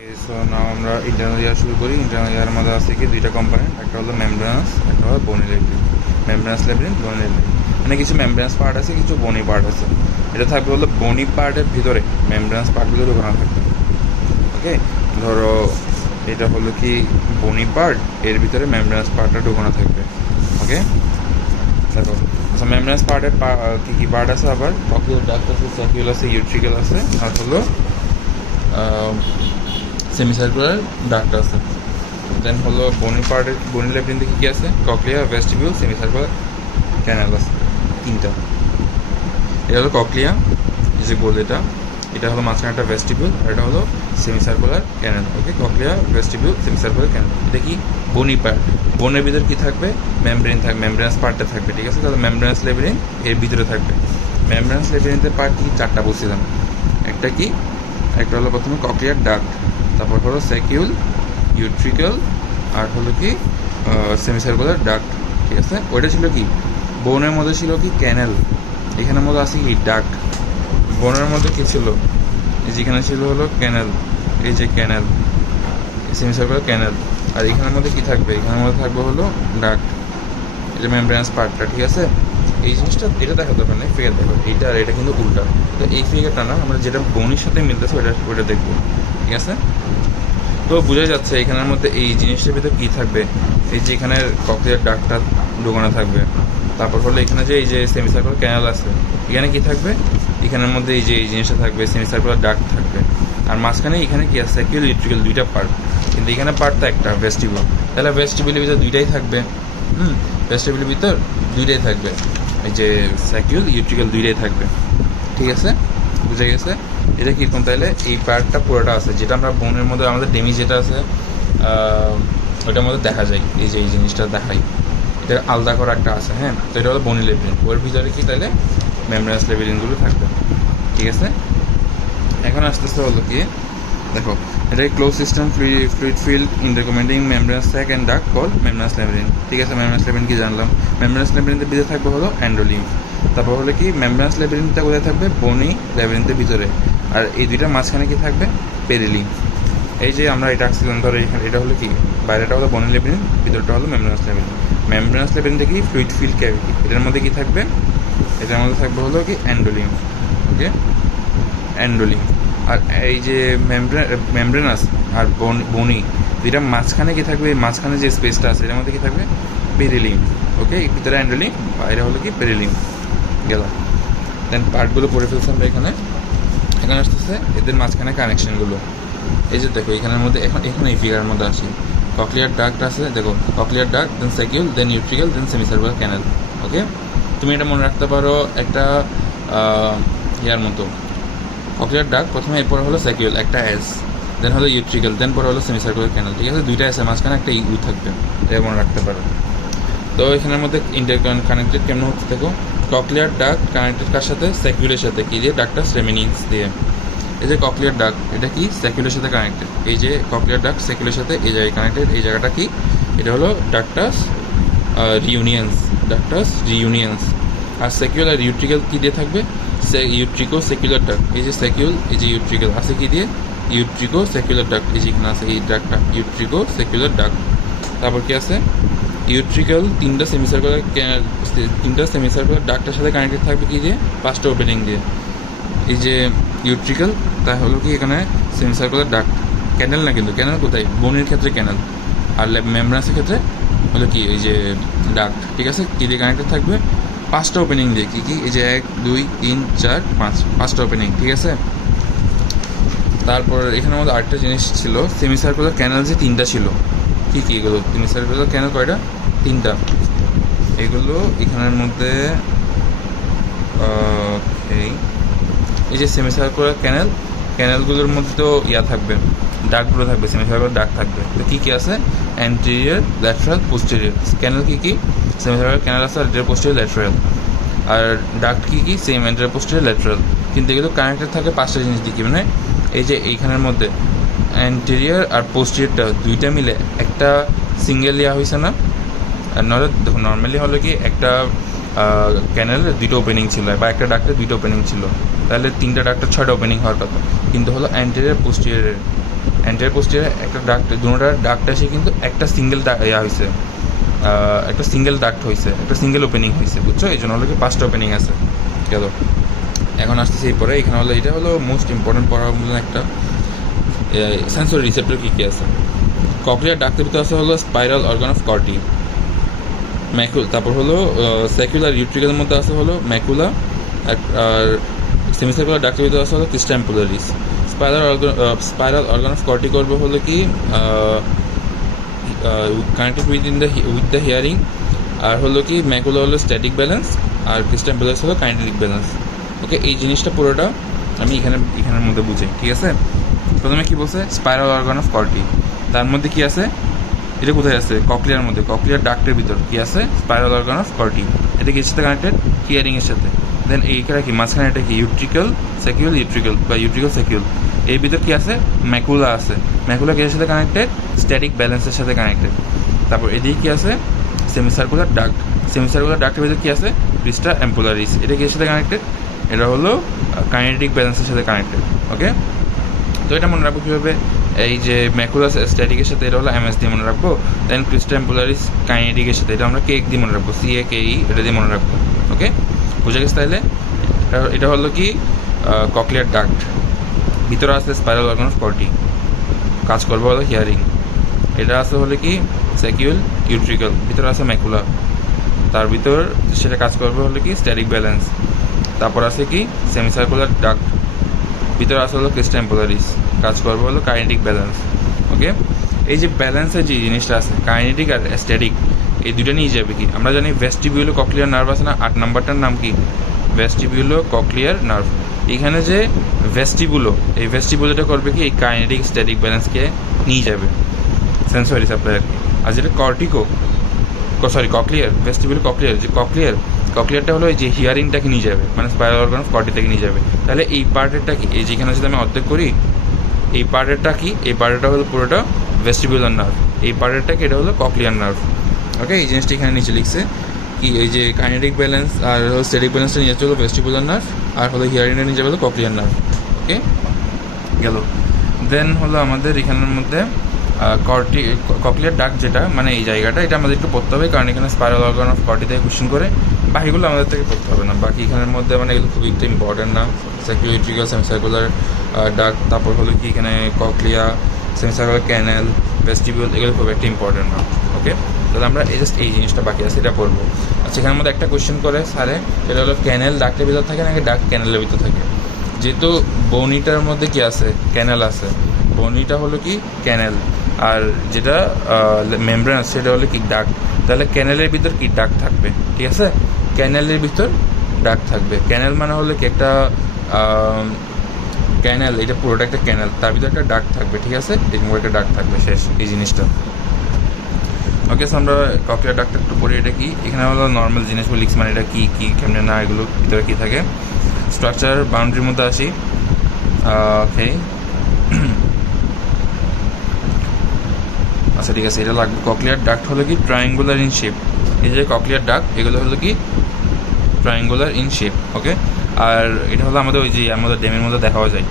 So now আমরা internal ইয়ার শুরু করি। ইন্টারনাল ইয়ার মধ্যে আছে কি দুইটা কম্পোনেন্ট, একটা হলো মেমব্রেনাস, একটা হলো বোনি লেব্রিন। মেমব্রেনাস লেব্রিন, বোনি লেব্রিন, মানে কিছু মেমব্রেনাস পার্ট আছে, কিছু বনি পার্ট আছে। এটা থাকবে হলো বনি পার্টের ভিতরে, মেমব্রেনাস পার্টগুলো ঢোকানো থাকবে। ওকে, ধরো এটা হলো কি বনি পার্ট, এর ভিতরে মেমব্রেনাস পার্টটা ঢোকানো থাকবে। ওকে, দেখো আচ্ছা মেমব্রেনাস পার্টের কী কী পার্ট আছে, আবার কক্লিয়ার ডাক্ট আছে, সার্কিউল আছে, ইউট্রিকেল আছে, আর হলো সেমিসার্কুলার ডাক্ট আছে। দেন হলো বনি পার্টের, বনি লেব্রিনতে কী কী আছে, কক্লিয়া, ভেস্টিবিউল, সেমিসার্কুলার ক্যানাল আছে, তিনটা। এটা হলো কক্লিয়া, এই যে গোল এটা, এটা হলো মাঝখানে একটা ভেস্টিবিউল, আর এটা হলো সেমিসার্কুলার ক্যানাল। ওকে, কক্লিয়া, ভেস্টিবিউল, সেমিসার্কুলার ক্যানাল। এটা কি বনি পার্ট। বোনের ভিতরে কি থাকবে, মেমব্রেন থাকবে, মেমব্রেনাস পার্টটা থাকবে। ঠিক আছে, তাহলে মেমব্রেনাস লেব্রিন এর ভিতরে থাকবে। মেমব্রেনাস লেব্রিনের পার্ট কি চারটা বলছিলাম, একটা কি, একটা হলো প্রথমে কক্লিয়ার ডাক্ট, তারপর হলো স্যাকিউল, ইউট্রিকেল, আর হলো কি সেমিসার্কুলার ডাক্ট। ঠিক আছে, ওইটা ছিল কি বোনের মধ্যে ছিল কি ক্যানেল, এখানের মধ্যে আছে কি ডাক্ট। বোনের মধ্যে কি ছিল, এই যেখানে ছিল হলো ক্যানেল, এই যে ক্যানেল, সেমিসার্কুলার ক্যানেল। আর এখানের মধ্যে কি থাকবে, এখানের মধ্যে থাকবে হলো ডাক্ট, এটা মেমব্রেনাস পার্টটা। ঠিক আছে, এই জিনিসটা এটা দেখা দরকার নেই, ফিগার দেখো এইটা আর এটা কিন্তু উল্টা। তো এই ফিগারটা না, আমরা যেটা বনির সাথে মিলতেছে ওইটা দেখবো। ঠিক আছে, তো বোঝা যাচ্ছে এখানের মধ্যে এই জিনিসটার ভিতরে কী থাকবে, এই যে এখানে কক্লিয়ার ডাক্টটা ঢোকানো থাকবে। তারপর হলো এখানে যে এই যে সেমিসার্কুলার ক্যানাল আছে, এখানে কি থাকবে, এখানের মধ্যে এই যে এই জিনিসটা থাকবে, সেমিসার্কুলার ডাক্ট থাকবে। আর মাঝখানে এখানে কি আছে, স্যাকিউল, ইউট্রিকেল, দুইটা পার্ট, কিন্তু এখানে পার্টটা একটা ভেস্টিবিউল। তাহলে ভেস্টিবিউলের ভিতর দুইটাই থাকবে। ভেস্টিবিউলের ভিতর দুইটাই থাকবে, এই যে স্যাকিউল, ইউট্রিকেল দুইটাই থাকবে। ঠিক আছে, বুঝে গেছে। এটা কীরকম, তাহলে এই পার্টটা পুরোটা আছে, যেটা আমরা বোনের মধ্যে আমাদের ডেমি যেটা আছে ওইটার মধ্যে দেখা যায়, এই যে এই জিনিসটা দেখাই, এটা আলাদা করা একটা আছে। হ্যাঁ, তো এটা হলো বনি লেব্রিন, ওর ভিতরে কি তাহলে মেমব্রেনাস লেব্রিনগুলো থাকবে। ঠিক আছে, এখন আস্তে আস্তে হলো কি দেখো, এটা close system fluid filled interconnecting membranous sac and duct call membranous labyrinth. ঠিক আছে, মেমব্রেনাস লেব্রিন কি জানলাম। মেমব্রেনাস লেব্রিনের ভিতরে থাকবে হলো অ্যান্ডোলিম্ফ। তারপর হলো কি মেমব্রেনাস লেব্রিনটা কোথায় থাকবে, বনি লেব্রিনের ভিতরে। আর এই দুইটার মাঝখানে কি থাকবে, পেরিলিম্ফ। এই যে আমরা এটা আঁকছিলাম, ধরো এখানে এটা হলো কি বাইরেটা হলো বনি লেব্রিন, ভিতরটা হলো মেমব্রেনাস লেব্রিন। মেমব্রেনাস লেব্রিনটা কি ফ্লুইড ফিল্ড ক্যাভিটি, এটার মধ্যে কি থাকবে, এটার মধ্যে থাকবে হলো কি অ্যান্ডোলিম্ফ। ওকে, অ্যান্ডোলিম্ফ। আর এই যে মেমব্রেনাস আর বনি দুইটা মাঝখানে কি থাকবে, মাঝখানে যে স্পেসটা আছে এটার মধ্যে কি থাকবে, পেরিলিম্ফ। ওকে, ভিতরে অ্যান্ডোলিম্ফ, বাইরে হলো কি পেরিলিম্ফ। গেল, দেন পার্টগুলো পড়ে ফেলছি আমরা। এখানে আসতেছে এদের মাঝখানে কানেকশনগুলো। এই যে দেখো এখানের মধ্যে, এখন এই ফিগারের মধ্যে আসি, কক্লিয়ার ডাক্ট আছে, দেখো কক্লিয়ার ডাক্ট, দেন স্যাকিউল, দেন ইউট্রিকেল, দেন সেমিসার্কুলার ক্যানাল। ওকে, তুমি এটা মনে রাখতে পারো একটা ইয়ার মতো, কক্লিয়ার ডাক্ট প্রথমে, এরপর হলো স্যাকিউল, একটা এস, দেন হলো ইউট্রিকেল, দেন পরে হলো সেমিসার্কুলার ক্যানাল। ঠিক আছে, দুইটা এসে মাঝখানে একটা ইউ থাকবে, এটা মনে রাখতে পারো। তো এখানের মধ্যে কানেক্টেড কেমন হচ্ছে দেখো, কক্লিয়ার ডাক্ট কানেক্টেড কার সাথে, স্যাকিউলের সাথে, কি দিয়ে, ডাক্টাস রেমিনিংস দিয়ে। এই যে কক্লিয়ার ডাক্ট, এটা কি স্যাকিউলের সাথে কানেক্টেড, এই যে কক্লিয়ার ডাক্ট স্যাকিউলের সাথে এই জায়গায় কানেক্টেড। এই জায়গাটা কি, এটা হলো ডাক্টাস রিউনিয়ন্স, ডাক্টাস রিউনিয়ন্স। আর স্যাকিউল আর ইউট্রিকেল কি দিয়ে থাকবে, ইউট্রিকো সেকুলার ডাক্ট। এই যে স্যাকিউল, এই যে ইউট্রিকেল আছে কি দিয়ে, ইউট্রিকো সেকুলার ডাক্ট, এই যে এখানে আছে এই ডাক্টটা, ইউট্রিকো সেকুলার ডাক্ট। তারপর কি আছে, ইউট্রিকেল তিনটা সেমিসার্কুলার ডাক্টের সাথে কানেক্টেড থাকবে কি দিয়ে, পাঁচটা ওপেনিং দিয়ে। এই যে ইউট্রিকেল, তা হলো কি এখানে সেমিসার্কুলার ডাক্ট, ক্যানেল না কিন্তু, ক্যানেল কোথায়, বনির ক্ষেত্রে ক্যানেল, আর মেমব্রেনাসের ক্ষেত্রে হলো কি এই যে ডাক্ট। ঠিক আছে, কী দিয়ে কানেক্টেড থাকবে, পাঁচটা ওপেনিং দিয়ে। কী কী, এই যে 1 2 3 4 5, পাঁচটা ওপেনিং। ঠিক আছে, তারপর এখানের মধ্যে আরেকটা জিনিস ছিল, সেমিসার্কুলার ক্যানেল যে তিনটা ছিল, কী কী এগুলো, সেমিসার্কুলার ক্যানেল কয়টা, তিনটা। এগুলো এখানের মধ্যে এই যে সেমিসার্কুলার ক্যানেলগুলোর মধ্যে তো ইয়া থাকবে, ডাক্টগুলো থাকবে, সেমিসার্কুলার ডাক্ট থাকবে। তো কী কী আছে, অ্যান্টেরিয়র, ল্যাটারাল, পোস্টেরিয়র। ক্যানেল কী কী, সেমিসার্কুলার ক্যানেল আছে, অ্যান্টেরিয়র, পোস্টেরিয়র, ল্যাটারাল। আর ডাক্ট কী কী, সেম, অ্যান্টেরিয়র, পোস্টেরিয়র, ল্যাটারাল। কিন্তু এগুলো কানেক্টেড থাকে পাঁচটা জিনিস দিয়ে, কি মানে এই যে এইখানের মধ্যে অ্যান্টেরিয়র আর পোস্টেরিয়রটা দুইটা মিলে একটা সিঙ্গেল ইয়া হয়েছে না। আর নয় দেখো, নর্মালি হলো কি একটা ক্যানেলের দুটো ওপেনিং ছিল, বা একটা ডাক্টের দুটো ওপেনিং ছিল, তাহলে তিনটা ডাক্টের 6টা ওপেনিং হওয়ার কথা। কিন্তু হলো অ্যান্টেরিয়র, পোস্টেরিয়রের অ্যান্টেরিয়র পোস্টেরিয়র একটা ডাক্ট, দুটোটার ডাক্ট এসে কিন্তু একটা সিঙ্গেল হয়েছে, একটা সিঙ্গেল ডাক্ট হয়েছে, একটা সিঙ্গেল ওপেনিং হয়েছে, বুঝছো? এই জন্য হলো কি 5টা ওপেনিং আছে। গেল, এখন আসতেছে এই পরে, এখানে হলো এটা হলো মোস্ট ইম্পর্টেন্ট পড়ার মতন একটা সেন্সরি রিসেপ্টর কী কী আছে। ককলিয়ার ডাক্টের ভিতরে আছে হলো স্পাইরাল অর্গান অফ কর্টি, তারপর হলো সেকুলার ইউট্রিকের মধ্যে আছে হলো ম্যাকুলা, আর সেমিসার্কুলার ডাক্টের ভিতরে আছে হলো crista ampullaris. Spiral organ of Corti করবে হলো কি কানেক্টেড উইথ দ্য হিয়ারিং, আর হলো কি ম্যাকুলা হলো স্ট্যাটিক ব্যালেন্স, আর ক্রিস্টা এম্পুলারিস হলো কাইনেটিক ব্যালেন্স। ওকে, এই জিনিসটা পুরোটা আমি এখানের মধ্যে বুঝি, ঠিক আছে? প্রথমে কি বলছে? স্পাইরাল অর্গান অফ কর্টি, তার মধ্যে কি আছে? এটা কোথায় আছে? ককলিয়ার মধ্যে, ককলিয়ার ডাক্টের ভিতর কি আছে? Spiral organ of Corti. এটা কিসের সাথে কানেক্টেড? হিয়ারিংয়ের সাথে। দেন এইখানে কি মাঝখানে এটা কি? ইউট্রিক্যাল ইউট্রিক্যাল বা ইউট্রিক্যাল সেকিউল। এর ভিতর কি আছে? ম্যাকুলা আছে। ম্যাকুলা কিসের সাথে কানেক্টেড? স্ট্যাটিক ব্যালেন্সের সাথে কানেক্টেড। তারপর এদিকে কি আছে? সেমিসার্কুলার ডাক্ট। সেমিসার্কুলার ডাক্টের ভিতর কি আছে? ক্রিস্টা এম্পুলারিস। এটা কিসের সাথে কানেক্টেড? এটা হলো কাইনেটিক ব্যালেন্সের সাথে কানেক্টেড। ওকে, তো এটা মনে রাখবো কীভাবে? এই যে ম্যাকুলা স্ট্যাটিকের সাথে এটা হলো MS দিয়ে মনে রাখবো, দেন ক্রিস্টা এম্পুলারিস কাইনেটিকের সাথে এটা আমরা কেক দিয়ে মনে রাখবো, CAKE, এটা দিয়ে মনে রাখবো। ওকে, বুঝে গেছে তাহলে? এটা হলো কি ককলিয়ার ডাক্ট, ভিতরে আছে স্পাইরাল অর্গান অফ কর্টি, কাজ করবো হলো হিয়ারিং। এটা আছে হলো কি সেকিউল ইউট্রিক্যাল, ভিতরে আছে ম্যাকুলা, তার ভিতর সেটা কাজ করবে হলো কি স্ট্যাটিক ব্যালেন্স। তারপর আছে কি সেমিসার্কুলার ডাক্ট, ভিতরে আছে হলো ক্রিস্টা এম্পুলারিস, কাজ করবে হলো কাইনেটিক ব্যালেন্স। ওকে, এই যে ব্যালেন্সের যে জিনিসটা আছে কাইনেটিক আর স্ট্যাটিক, এই দুটো নিয়ে যাবে কি? আমরা জানি ভেস্টিবিউলো ককলিয়ার নার্ভ আছে না, 8 নাম্বারটার নাম কি? ভেস্টিবিউলো ককলিয়ার নার্ভ। এখানে যে ভেস্টিবুলো, এই ভেস্টিবুলোটা করবে কি এই কাইনেটিক স্ট্যাটিক ব্যালেন্সকে নিয়ে যাবে, সেন্সরি সাপ্লাই। আর যেটা ককলিয়ার, ভেস্টিবিউলো ককলিয়ার, যে ককলিয়ারটা হলো এই যে হিয়ারিংটাকে নিয়ে যাবে, মানে স্পাইরাল অর্গান অফ কর্টি থেকে নিয়ে যাবে। তাহলে এই পার্টেরটা কি? এই যেখানে যদি আমি অর্ধেক করি, এই পার্টেরটা কি? এই পার্টেরটা হলো পুরোটা ভেস্টিবুলার নার্ভ, এই পার্টেরটা কি? এটা হলো ককলিয়ার নার্ভ। ওকে, এই জিনিসটা এখানে নিচে লিখছে কি এই যে কাইনেটিক ব্যালেন্স আর হলো স্ট্যাটিক ব্যালেন্সটা নিয়ে যাচ্ছে হলো ভেস্টিবুলার নার্ভ, আর হলো হিয়ারিংটা নিয়ে যাবে হলো ককলিয়ার নার্ভ। ওকে, গেল। দেন হলো আমাদের এখানের মধ্যে ককলিয়ার ডাক্ট যেটা, মানে এই জায়গাটা, এটা আমাদের একটু পড়তে হবে, কারণ এখানে স্পাইরাল অর্গান অফ কর্টি থেকে কোশ্চেন করে, বাকিগুলো আমাদের থেকে পড়তে হবে না। বাকি এখানের মধ্যে মানে এগুলো খুবই একটু ইম্পর্টেন্ট না, সেকিউরিটিক্যাল সেমিসার্কুলার ডাক্ট, তারপর হলো কি এখানে ককলিয়া, সেমিসার্কুলার ক্যানেল, ভেস্টিবিউল, এগুলো খুব একটা ইম্পর্টেন্ট না। ওকে, তাহলে আমরা জাস্ট এই জিনিসটা বাকি আছে এটা পড়বো। আচ্ছা, এখানের মধ্যে একটা কোশ্চেন করে স্যারে, এটা হলো ক্যানেল ডাক্টের ভিতর থাকে নাকি ডাক্ট ক্যানেলের ভিতর থাকে? যেহেতু বনিটার মধ্যে কি আছে? ক্যানেল আছে। বনিটা হলো কি ক্যানেল, আর যেটা মেমব্রেন আছে সেটা হলো কি ডাক্ট। তাহলে ক্যানেলের ভিতর কি ডাক্ট থাকবে, ঠিক আছে? ক্যানেলের ভিতর ডাক্ট থাকবে। ক্যানেল মানে হলো কি একটা ক্যানেল, এটা পুরোটা একটা ক্যানেল, তার ভিতরে একটা ডাক্ট থাকবে, ঠিক আছে? এরকম একটা ডাক্ট থাকবে, শেষ এই জিনিসটা। ওকে, সো আমরা ককলিয়ার ডাক্টটা একটু পড়ি। এটা কি? এখানে হলো নর্মাল জিনিসগুলো লিখছি, মানে এটা কি কেমনে না, এগুলো ভিতরে কী থাকে। স্ট্রাকচার বাউন্ডারির মধ্যে আসি। ওকে, আচ্ছা ঠিক আছে, এটা লাগবে। ককলিয়ার ডাক্ট হলো কি ট্রায়াঙ্গুলার ইন শেপ। এই যে ককলিয়ার ডাক্ট, এগুলো হলো কি ট্রায়াঙ্গুলার ইন শেপ। ওকে, আর এটা হলো আমাদের ওই যে আমাদের ড্যামের মধ্যে দেখাও যায়।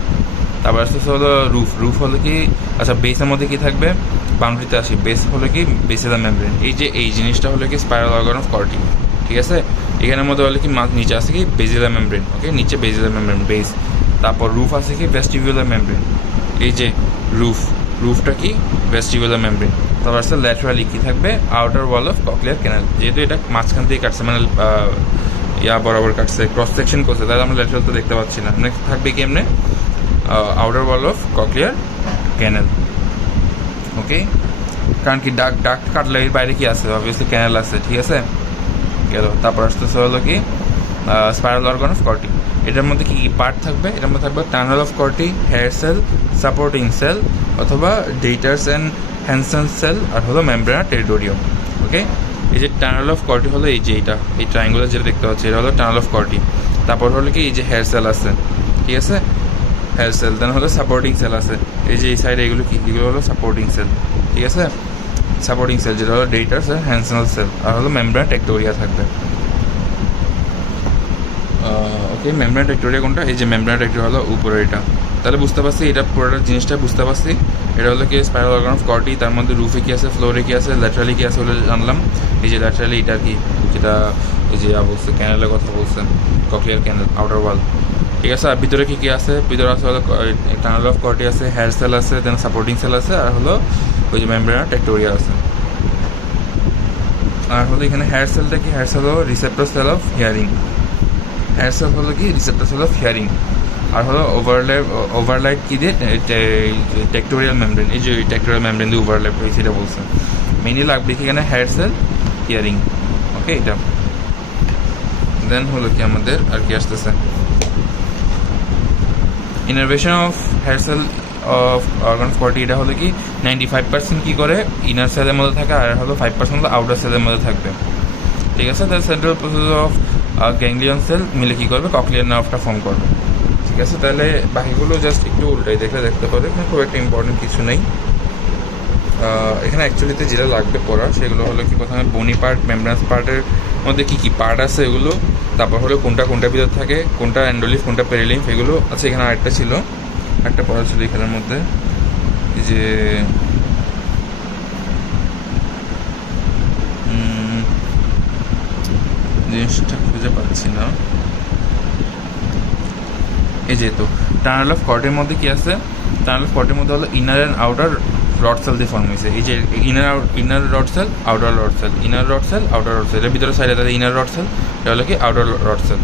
তারপর আসতে হলো রুফ হলো কি, আচ্ছা বেসের মধ্যে কি থাকবে? বাউন্ডারিতে আসি, বেস হলো কি বেসিলার মেমব্রেন। এই যে এই জিনিসটা হলো কি স্পাইরাল অর্গান অফ কর্টি, ঠিক আছে? এখানের মধ্যে হলো কি নিচে আছে কি বেসিলার মেমব্রেন। ওকে, নিচে বেসিলার মেমব্রেন, বেস। তারপর রুফ আছে কি ভেস্টিবিউলার মেমব্রেন। এই যে রুফটা কি ভেস্টিবুলার মেমব্রেন। তারপর আসলে ল্যাটারালি কি থাকবে? Outer wall of cochlear canal. যেহেতু এটা মাঝখান দিয়ে কাটছে, মানে বরাবর কাটছে, ক্রস সেকশন করছে, তাহলে আমরা ল্যাটারাল তো দেখতে পাচ্ছি না। নেক্সট থাকবে কি এমনি outer wall of cochlear canal. Okay, কারণ কি ডাক্ট কাটলে এর বাইরে কি আছে? অবভিয়াসলি ক্যানাল আছে, ঠিক আছে? গেল। তারপর আসতেছে হলো কি স্পাইরাল অর্গান অফ কর্টি। এটার মধ্যে কি পার্ট থাকবে? এটার মধ্যে থাকবে tunnel of Corti, hair cell, supporting cell, অথবা ডেটার্স অ্যান্ড হ্যানসন সেল, আর হলো মেমব্রেনা টেরিটোরিয়াম। ওকে, এই যে টানেল অফ কর্টি হলো এই যে এই ট্রায়াঙ্গুলার যেটা দেখতে পাচ্ছি, এটা হলো টানেল অফ কর্টি। তারপর হলো কি এই যে হেয়ার সেল আছে, ঠিক আছে? Hair sell. দেন হলো সাপোর্টিং সেল আছে, এই যে এই সাইডে এগুলো কি? এগুলো হলো সাপোর্টিং সেল, ঠিক আছে? সাপোর্টিং সেল যেটা হলো ডেটার্স আর হ্যানসন সেল, আর হলো মেমব্রেনা টেরিটোরিয়া থাকবে। ওকে, মেমব্রেনা টেরিটোরিয়া কোনটা? এই যে মেমব্রেনা টেরিটোরিয়া হলো উপরে এটা। তাহলে বুঝতে পারছি, এটা পুরোটা জিনিসটা বুঝতে পারছি। এটা হলো কি স্পাইরাল অর্গান অফ কর্টি, তার মধ্যে রুফে কি আছে, ফ্লোরে কি আছে, ল্যাটারালি কি আছে বলে জানলাম। এই যে ল্যাটারালি এটা কি, যেটা এই যে বলছে ক্যানেলের কথা বলছেন, কক্লিয়ার ক্যানেল, আউটার ওয়াল, ঠিক আছে। আর ভিতরে কী কী আছে, ভিতরে আছে হলো টানেল অফ কর্টি আছে, হেয়ার সেল আছে, দেন সাপোর্টিং সেল আছে, আর হলো ওই যে মেমব্রেনা টেক্টোরিয়া আছে। আর হলো এখানে হেয়ার সেলটা কি, হেয়ার সেল হলো receptor cell of hearing, hair cell হলো কি রিসেপ্টর সেল অফ হিয়ারিং। আর হলো ওভারলাইট কি দিয়ে, টেক্টোরিয়াল মেমব্রেন, এই যে টেক্টোরিয়াল মেমব্রেন দিয়ে ওভারল্যাপ হয়েছে এটা বলছে। মেইনলি লাগবে কি এখানে হেয়ার সেল, হিয়ারিং, ওকে। এটা দেন হলো কি আমাদের আর কি আসতেছে, innervation of hair cell of organ of Corti. এটা হলো কি 95% কী করে ইনার সেলের মধ্যে থাকে, আর হলো 5% হলো আউটার সেলের মধ্যে থাকবে, ঠিক আছে। The central process of ganglion cell মিলে কী করবে, কক্লিয়ার নার্ভটা ফর্ম করবে, ঠিক আছে। তাহলে বাকিগুলো জাস্ট একটু উল্টাই দেখলে দেখতে পাবে, এখানে খুব একটা ইম্পর্টেন্ট কিছু নেই। এখানে অ্যাকচুয়ালিতে যেটা লাগবে পড়া সেগুলো হলো কি, প্রথমে বনি পার্ট, মেমব্রেনাস পার্টের মধ্যে কী কী পার্ট আছে এগুলো, তারপর হলো কোনটা কোনটা ভিতর থাকে, কোনটা অ্যান্ডোলিফ, কোনটা পেরিলিম্ফ, এগুলো আছে। এখানে আরেকটা ছিল, একটা পড়া ছিল এখানের মধ্যে, এই যে জিনিসটা খুঁজে পাচ্ছি না, এই যেহেতু টানেল অফ কর্টের মধ্যে কি আছে, টানেল অফ কর্টের মধ্যে হলো inner and outer rod cell দিয়ে ফর্ম হয়েছে। এই যে inner rod cell, outer rod cell, inner rod cell, outer rod cell, এর ভিতরে সাইডে তাদের ইনার রড সেল, এটা হলো কি আউটার রড সেল।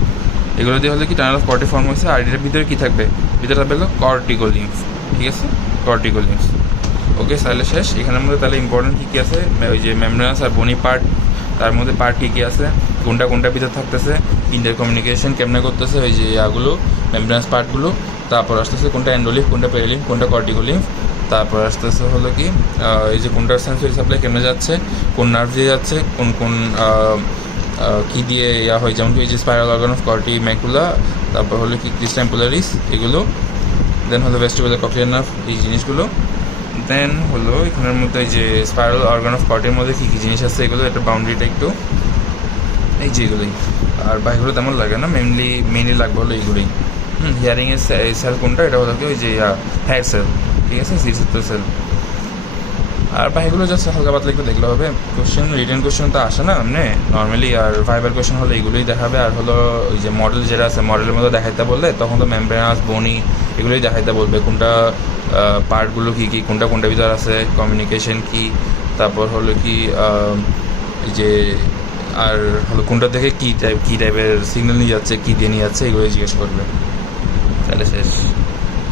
এগুলো দিয়ে হলে কি টানেল অফ কর্টে ফর্ম হয়েছে। আর এটার ভিতরে কী থাকবে, ভিতরে থাকবে হলো কর্টিকো লিম্ফ, ঠিক আছে, কর্টিকো লিম্ফ, ওকে। তাহলে শেষ। এখানের মধ্যে তাহলে ইম্পর্টেন্ট কী কী আছে, ওই যে মেমব্রেনাস আর বনি পার্ট, তার মধ্যে পার্ট কী কী আছে, কোনটা কোনটা ভিতর থাকতেছে, ইন্টার কমিউনিকেশন কেমনে করতেছে, ওই যে ইয়াগুলো মেমব্রেনাস পার্টগুলো, তারপর আসতেছে কোনটা অ্যান্ডোলিফ, কোনটা পেরিলিম্ফ, কোনটা কর্টিকো লিম্ফ, তারপর আসতেছে হলো কি এই যে কোনটার সেন্সরি সাপ্লাই কেমনে যাচ্ছে, কোন নার্ভ দিয়ে যাচ্ছে, কোন কোন কী দিয়ে ইয়া হয়, যেমন কি এই যে spiral organ of Corti, macula, তারপর হলো কি ক্রিস টেম্পোরারিস এগুলো, দেন হলো ভেস্টিবুলার কক্লিয়ার নার্ভ, এই জিনিসগুলো। দেন হলো এখানের মধ্যে এই যে স্পাইরাল অর্গান অফ কর্টের মধ্যে কী কী জিনিস আছে এগুলো, একটা বাউন্ডারিটা একটু, এই যে এগুলোই। আর বাকিগুলো তেমন লাগে না, মেইনলি লাগবে হলো এইগুলোই। হিয়ারিংয়ের সেল কোনটা, এটা হলো কি ওই যে হেয়ার সেল, ঠিক আছে, রিসেপ্টর সেল। আর বাকিগুলো জাস্ট হালকা পাতলা একটু দেখলে হবে। কোশ্চেন, রিটেন কোশ্চেন তো আসে না এমনি নর্মালি, আর ভাইবার কোশ্চেন হলে এগুলোই দেখাবে। আর হলো ওই যে মডেল যেটা আছে, মডেলের মধ্যে দেখাইতে বললে তখন তো মেমব্রেনাস, বনি এগুলোই দেখাইতে বলবে, কোনটা পার্টগুলো কী কী, কোনটা কোনটা ভিতর আছে, কমিউনিকেশন কী, তারপর হলো কি এই যে আর হলো কোনটা থেকে কী টাইপের সিগন্যাল নিয়ে যাচ্ছে, কী দিয়ে নিয়ে যাচ্ছে, এগুলোই জিজ্ঞেস করবে। তাহলে শেষ।